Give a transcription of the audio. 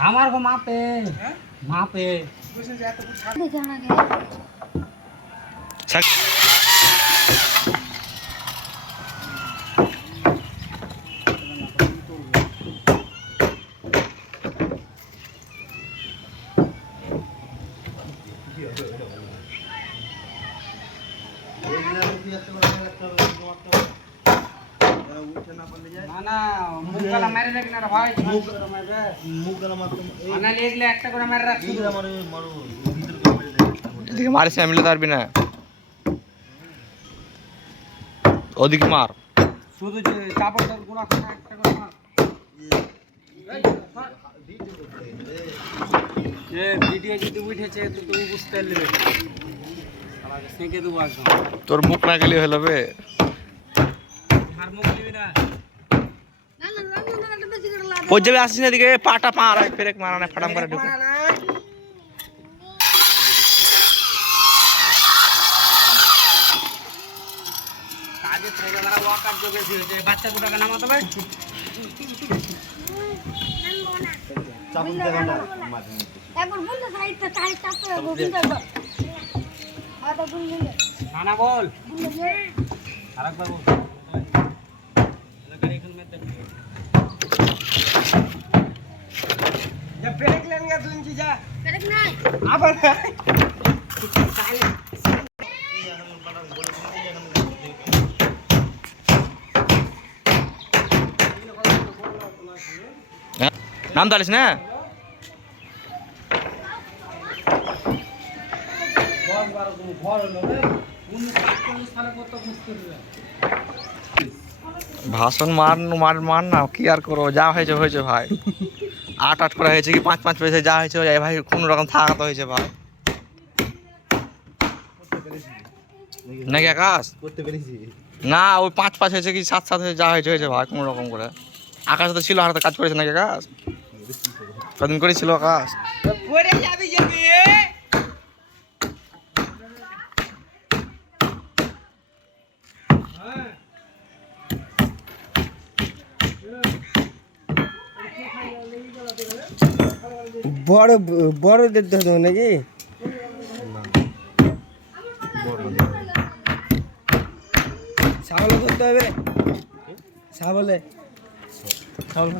আমার को मापे मापे না মুখলা মারে রাখ না ভাই মুখলা মারতে আনা লেগলে একটা করে মার রাখ শুধু মারো মারো ভিতর করে মেরে দে এদিকে মারে সামনে পারবি না ওদিকে মার শুধু চাপড় দাও গুলা খানা একটা করে মার এই ভিডিও যদি উঠেছে তো তুই বুঝতে পারবি শালাকে সেকে দেব একদম তোর মুখ না গেলে হলো বে আর মুখ দিবি না वो जब आसिस ने दिखे पाटा मारा फिर एक मारा ने फटाम कर ढुक काजे থেকে যারা ওয়াকার যোগে দিয়েছে বাচ্চা দুটাকে নামাতে ভাই চাপন দেন না একবার বল না সাইডটা তাই চাপতে গোবিন্দ আর তো বল না না বল আরেকবার বল গাড়ি এখন মেতে ब्रेक लेंगे तुम जीजा ब्रेक नहीं अब नाम डालिस ना भाषण मार ना कि আর করো যা হয়েছে হয়েছে ভাই আট আট করা হয়েছে কি পাঁচ পাঁচ পয়সা যা হয়েছে ওই ভাই কোন রকম থাকাতে হয়েছে ভাই নাকি আকাশ করতে পেরেছি না ওই পাঁচ পাঁচ হয়েছে কি সাত সাত যা হয়েছে হয়েছে ভাই কোন রকম করে আকাশ তো ছিল আর তো কাজ করেছে নাকি আকাশ কদিন করেছিল আকাশ পড়ে যাবি যাবি বড় বড় দিতে হবে নাকি ছাগল ধরতে হবে ছাগলে ছাগল